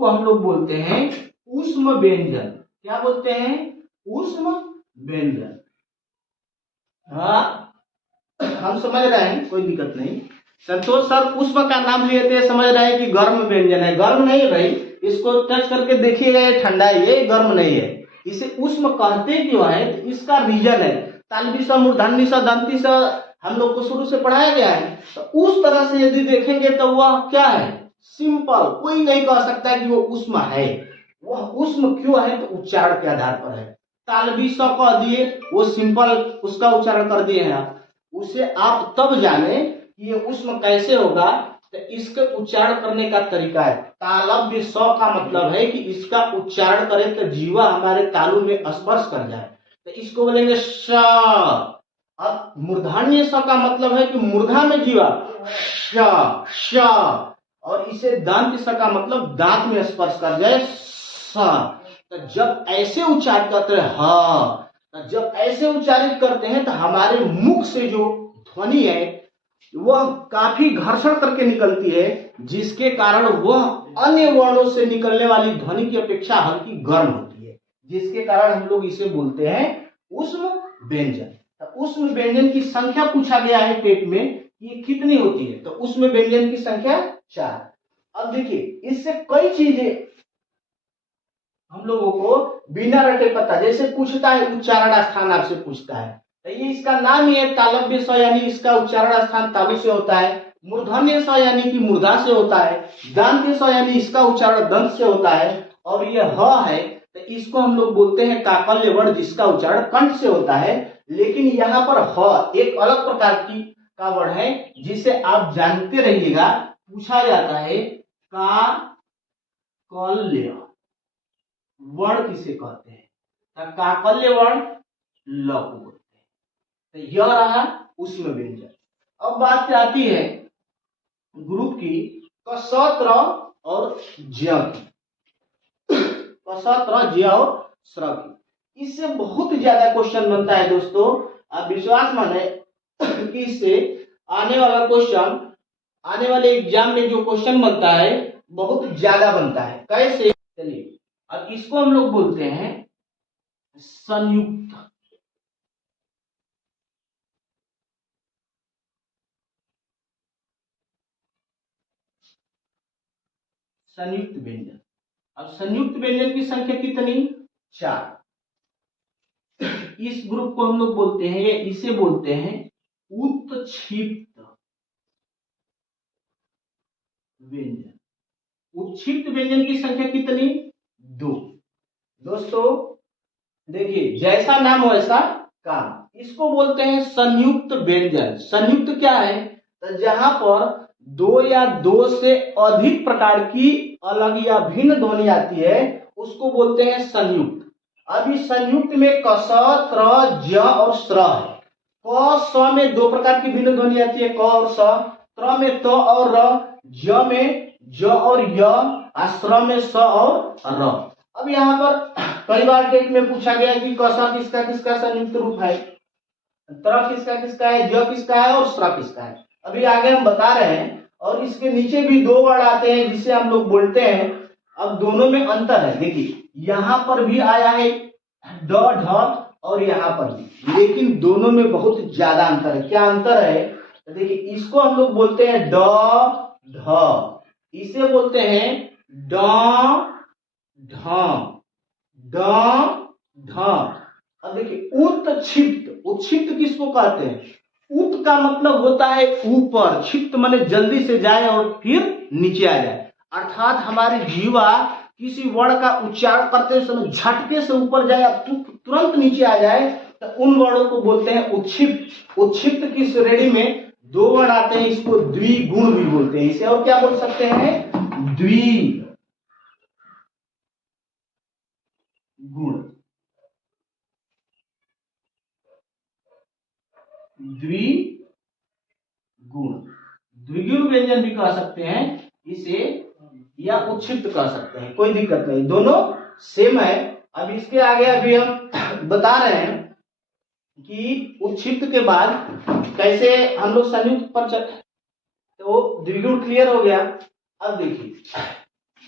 को हम लोग बोलते हैं ऊष्म व्यंजन। क्या बोलते हैं? ऊष्म व्यंजन। हाँ, हम समझ रहे हैं, कोई दिक्कत नहीं। संतोष सर ऊष्म का नाम लिए थे, समझ रहे हैं कि गर्म व्यंजन है। गर्म नहीं है भाई, इसको टच करके देखिएगा, ये ठंडा है, ये गर्म नहीं है। इसे ऊष्म कहते क्यों है? तो इसका रीजन है तालवी सा, मूर्धन्य सा, दंती सा, हम लोग को शुरू से पढ़ाया गया है। तो उस तरह से यदि देखेंगे तो वह क्या है? सिंपल। कोई नहीं कह सकता कि वो ऊष्म है। वह ऊष्म क्यों है? तो उच्चारण के आधार पर है। तालवी सा कह दिए, वो सिंपल उसका उच्चारण कर दिए हैं आप। उसे आप तब जाने कि ये ऊष्म कैसे होगा, तो इसके उच्चारण करने का तरीका है। तालव्य स का मतलब है कि इसका उच्चारण करें तो जीवा हमारे तालु में स्पर्श कर जाए, तो इसको बोलेंगे श। अब मूर्धन्य स का मतलब है कि मूर्धा में जीवा श श, और इसे दांत स का मतलब दांत में स्पर्श कर जाए स। तो जब ऐसे उच्चारित करते हैं हाँ, तो जब ऐसे उच्चारित करते हैं तो हमारे मुख से जो ध्वनि है वह काफी घर्षण करके निकलती है, जिसके कारण वह अन्य वर्णों से निकलने वाली ध्वनि की अपेक्षा हल्की गर्म होती है, जिसके कारण हम लोग इसे बोलते हैं ऊष्म व्यंजन। तो ऊष्म व्यंजन की संख्या पूछा गया है टेट में, ये कितनी होती है? तो ऊष्म व्यंजन की संख्या 4। अब देखिए, इससे कई चीजें हम लोगों को बिना रटे पता, जैसे पूछता है उच्चारण स्थान, आपसे पूछता है तो ये इसका नाम ही है तालव्य स, यानी इसका उच्चारण स्थान तालु से होता है। मूर्धन्य स यानी कि मूर्धा से होता है। दांत्य स यानी इसका उच्चारण दंत से होता है। और ये ह है तो इसको हम लोग बोलते हैं काकल्य वर्ण, जिसका उच्चारण कंठ से होता है। लेकिन यहाँ पर ह एक अलग प्रकार की का वर्ण है, जिसे आप जानते रहिएगा, पूछा जाता है काकल्य वर्ण किसे कहते हैं? तो काकल्य वर्ण ल को बोलते हैं। तो यह रहा ऊष्म व्यंजन। अब बात आती है ग्रुप की क स त्र और ज्य की। क स त्र ज्य और स्र की। इससे बहुत ज्यादा क्वेश्चन बनता है दोस्तों। आप विश्वास माने कि इससे आने वाला क्वेश्चन, आने वाले एग्जाम में जो क्वेश्चन बनता है बहुत ज्यादा बनता है। कैसे? चलिए, अब इसको हम लोग बोलते हैं संयुक्त। संयुक्त व्यंजन। अब संयुक्त व्यंजन की संख्या कितनी? 4। इस ग्रुप को हम लोग बोलते हैं, या इसे बोलते हैं उत्क्षिप्त व्यंजन। उत्क्षिप्त व्यंजन की संख्या कितनी? 2। दोस्तों देखिए, जैसा नाम वैसा काम। इसको बोलते हैं संयुक्त व्यंजन। संयुक्त क्या है? तो जहां पर 2 या 2 से अधिक प्रकार की अलग या भिन्न ध्वनि आती है, उसको बोलते हैं संयुक्त। अब इस संयुक्त में क स त्र ज्य और स्र है। क स में 2 प्रकार की भिन्न ध्वनि आती है, क और स। त्र में त और र, ज्य में ज और य, स्र में स और र। अब यहाँ पर कई बार टेट में पूछा गया कि क स किसका किसका संयुक्त रूप है, त्र किसका किसका है, ज किसका है और स्र किसका है। अभी आगे हम बता रहे हैं। और इसके नीचे भी 2 वर्ड आते हैं जिसे हम लोग बोलते हैं। अब दोनों में अंतर है। देखिए, यहाँ पर भी आया है ड ढ और यहाँ पर भी, लेकिन दोनों में बहुत ज्यादा अंतर है। क्या अंतर है? तो देखिए, इसको हम लोग बोलते हैं ड ढ, इसे बोलते हैं ड ढ ड ढ। अब देखिए, उत्क्षिप्त। उत्क्षिप्त किसको कहते हैं? उत का मतलब होता है ऊपर, क्षिप्त माने जल्दी से जाए और फिर नीचे आ जाए। अर्थात हमारी जीवा किसी वर्ण का उच्चारण करते समय झटके से ऊपर जाए और तुरंत नीचे आ जाए, तो उन वर्णों को बोलते हैं उत्क्षिप्त। उत्क्षिप्त की श्रेणी में 2 वर्ण आते हैं, इसको द्विगुण भी बोलते हैं। इसे और क्या बोल सकते हैं? द्विगुण। द्विगुण, द्विगुण व्यंजन भी कह सकते हैं इसे, या उत्क्षिप्त कह सकते हैं, कोई दिक्कत नहीं, दोनों सेम है। अब इसके आगे अभी हम बता रहे हैं कि उत्क्षिप्त के बाद कैसे हम लोग संयुक्त पर चल। तो द्विगुण क्लियर हो गया। अब देखिए,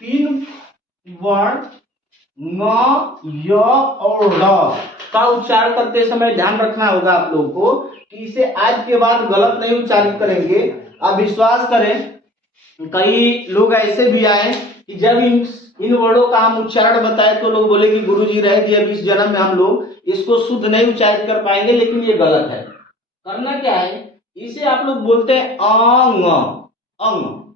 3 वर्ण ङ य और ड़ का उच्चारण करते समय ध्यान रखना होगा आप लोगों को कि इसे आज के बाद गलत नहीं उच्चारित करेंगे। आप विश्वास करें, कई लोग ऐसे भी आए कि जब इन वर्डों का हम उच्चारण बताए तो लोग बोले कि गुरुजी रह दिया, अब इस जन्म में हम लोग इसको शुद्ध नहीं उच्चारित कर पाएंगे, लेकिन ये गलत है। करना क्या है, इसे आप लोग बोलते हैं अंग अंग,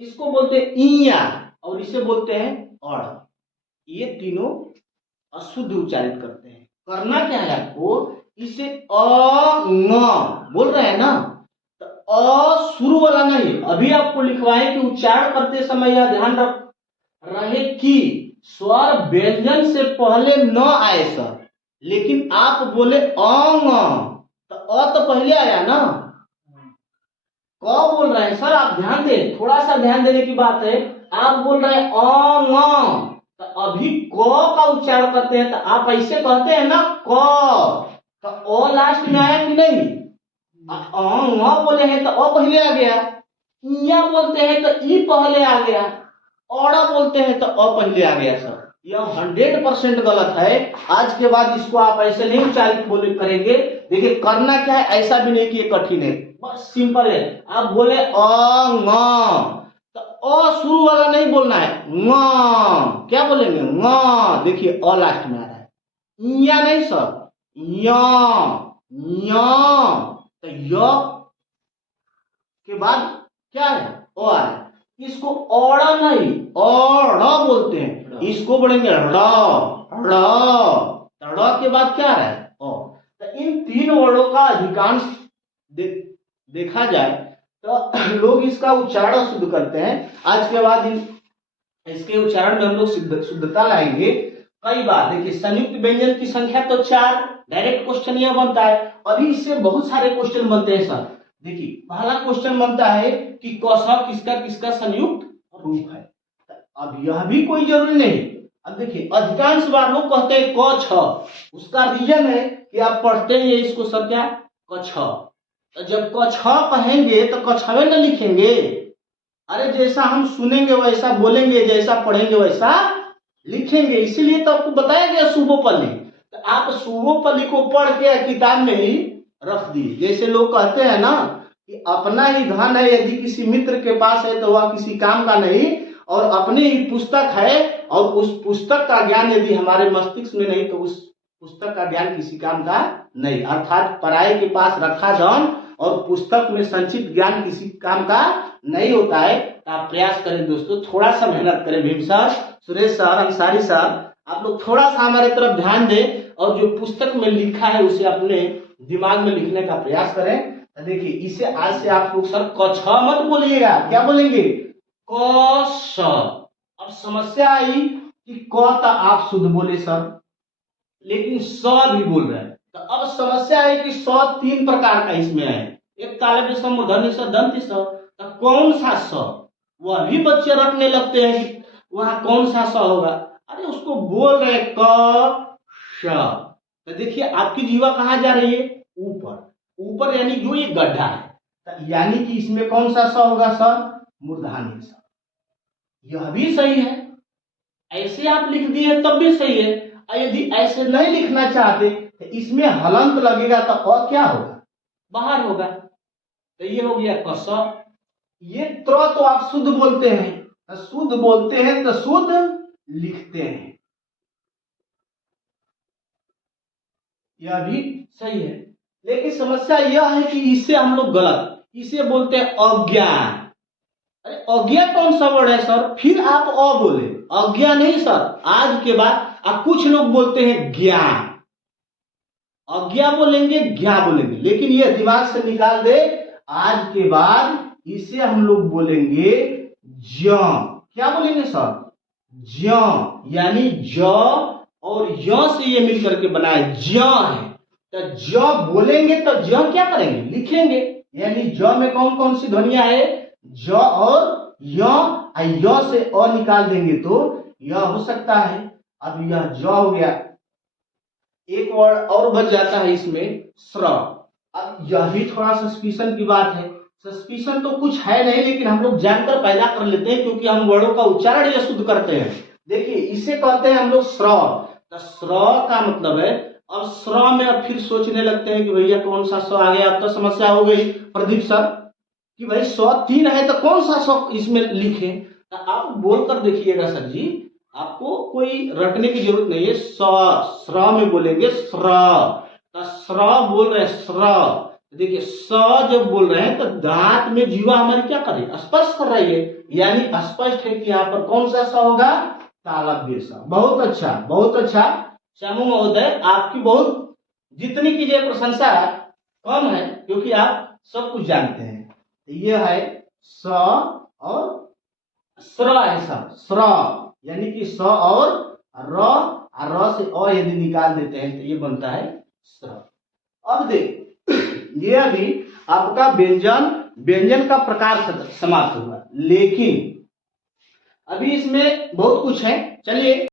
इसको बोलते हैं इया और इसे बोलते हैं अड़। ये तीनों अशुद्ध उच्चारित करते हैं। करना क्या है आपको, इसे अंग बोल रहे हैं ना, तो अ शुरू वाला नहीं, अभी आपको लिखवाएं कि उच्चारण करते समय यह ध्यान रहे कि स्वर व्यंजन से पहले न आए सर, लेकिन आप बोले अंग तो अ तो पहले आया ना, क बोल रहे हैं सर। आप ध्यान दें, थोड़ा सा ध्यान देने की बात है। आप बोल रहे हैं अंग, तो अभी क का उच्चारण करते हैं तो आप ऐसे कहते हैं ना क, तो अ लास्ट में आया कि नहीं, अंग बोले हैं तो अ पहले आ गया, इया बोलते हैं तो ई पहले आ गया, औड़ा बोलते हैं तो अ पहले आ गया सर। यह 100% गलत है। आज के बाद इसको आप ऐसे नहीं उच्चारित बोले करेंगे। देखिए करना क्या है, ऐसा भी नहीं कि ये कठिन है, बस सिंपल है। आप बोले अंग, तो अ शुरू वाला नहीं बोलना है, ङ क्या बोलेंगे ङ, देखिए अ लास्ट में आ रहा है, इया नहीं सर, य तो य के बाद क्या है ओ आ है, इसको औड़ा नहीं औड़ा बोलते हैं, इसको बोलेंगे ड़ ड़ के बाद क्या है ओ। तो इन तीन वर्णों का अधिकांश देखा जाए तो लोग इसका उच्चारण शुद्ध करते हैं। आज के बाद इसके उच्चारण में हम लोग शुद्धता लाएंगे। कई बार देखिए संयुक्त व्यंजन की संख्या तो 4, डायरेक्ट क्वेश्चन यह बनता है। अभी इससे बहुत सारे क्वेश्चन बनते हैं सर। देखिए पहला क्वेश्चन बनता है कि क स किसका किसका संयुक्त रूप है। अब यह भी कोई जरूरी नहीं। अब देखिए अधिकांश बार लोग कहते हैं क छ, उसका रीजन है कि आप पढ़ते हैं इसको सर क्या क छ, तो जब क छ कहेंगे तो कछवे न लिखेंगे। अरे जैसा हम सुनेंगे वैसा बोलेंगे, जैसा पढ़ेंगे वैसा लिखेंगे। इसीलिए तो आपको बताया गया सुबोपल्ली, तो आप सुबोपल्ली को पढ़ के किताब में ही रख दिए। जैसे लोग कहते हैं ना कि अपना ही धन है, यदि किसी मित्र के पास है तो वह किसी काम का नहीं, और अपनी ही पुस्तक है और उस पुस्तक का ज्ञान यदि हमारे मस्तिष्क में नहीं तो उस पुस्तक का ज्ञान किसी काम का नहीं। अर्थात पराये के पास रखा धन और पुस्तक में संचित ज्ञान किसी काम का नहीं होता है। तो आप प्रयास करें दोस्तों, थोड़ा सा मेहनत करें। Bhim sir, Suresh sir, Ansari sir, आप लोग थोड़ा सा हमारे तरफ ध्यान दें और जो पुस्तक में लिखा है उसे अपने दिमाग में लिखने का प्रयास करें। तो देखिए इसे आज से आप लोग सर क छ मत बोलिएगा, क्या बोलेंगे क श। अब समस्या आई कि क तो आप शुद्ध बोले सर, लेकिन स भी बोल रहे हैं। तो अब समस्या है कि स 3 प्रकार का इसमें है, एक तालव्य स, मूर्धन्य स, दंती स। तो कौन सा स, वह भी बच्चे रखने लगते हैं कि वहां कौन सा स होगा। अरे उसको बोल रहे क श। तो देखिए आपकी जीवा कहाँ जा रही है, ऊपर ऊपर, यानी जो ये गड्ढा है, तो यानी कि इसमें कौन सा स होगा सर, मूर्धन्य स। यह भी सही है, ऐसे आप लिख दिए तब भी सही है। यदि ऐसे नहीं लिखना चाहते तो इसमें हलंत लगेगा तो और क्या होगा, बाहर होगा। तो ये हो गया क स। ये त्र तो आप शुद्ध बोलते हैं, तो शुद्ध बोलते हैं तो शुद्ध लिखते हैं, यह भी सही है। लेकिन समस्या यह है कि इससे हम लोग गलत, इसे बोलते हैं अज्ञान। अरे अज्ञा कौन सा वर्ड है सर, फिर आप अ बोले, अज्ञा नहीं सर। आज के बाद अब कुछ लोग बोलते हैं ज्ञान, अज्ञा बोलेंगे ज्ञा बोलेंगे, लेकिन ये दिमाग से निकाल दे। आज के बाद इसे हम लोग बोलेंगे ज। क्या बोलेंगे सर, ज, यानी ज और य से ये मिलकर के बना है ज है। तो ज बोलेंगे तो ज क्या करेंगे, लिखेंगे। यानी ज में कौन कौन सी ध्वनियां है, ज और य से अ निकाल देंगे तो यह हो सकता है। अब यह ज हो गया, एक वर्ड और बच जाता है इसमें श्र। अब यह भी थोड़ा सस्पिशन की बात है। सस्पिशन तो कुछ है नहीं, लेकिन हम लोग जानकर पैदा कर लेते हैं क्योंकि हम वर्डों का उच्चारण यह शुद्ध करते हैं। देखिए इसे कहते हैं हम लोग स्रव। तो स्रव का मतलब है, अब स्रव में अब फिर सोचने लगते हैं कि भैया कौन सा स्व आ गया। अब तो समस्या हो गई प्रदीप सर कि भाई 103 है तो कौन सा स्व इसमें लिखे। तो आप बोलकर देखिएगा सर जी, आपको कोई रटने की जरूरत नहीं है। स्र में बोलेंगे स्र, तो स्र बोल रहे हैं स्र। देखिए स जब बोल रहे हैं तो दांत में जीवा हमारी क्या कर रही है, स्पर्श कर रही है, यानी स्पष्ट है कि यहाँ पर कौन सा स होगा, तालव्य स। बहुत अच्छा, बहुत अच्छा श्यामू महोदय, आपकी बहुत जितनी कीजिए प्रशंसा कम है, क्योंकि आप सब कुछ जानते हैं। यह है स और स्र है सब, स्र यानी कि स और र से अ यदि निकाल देते हैं तो ये बनता है स्र। अब देख ये अभी आपका व्यंजन, व्यंजन का प्रकार समाप्त हुआ, लेकिन अभी इसमें बहुत कुछ है। चलिए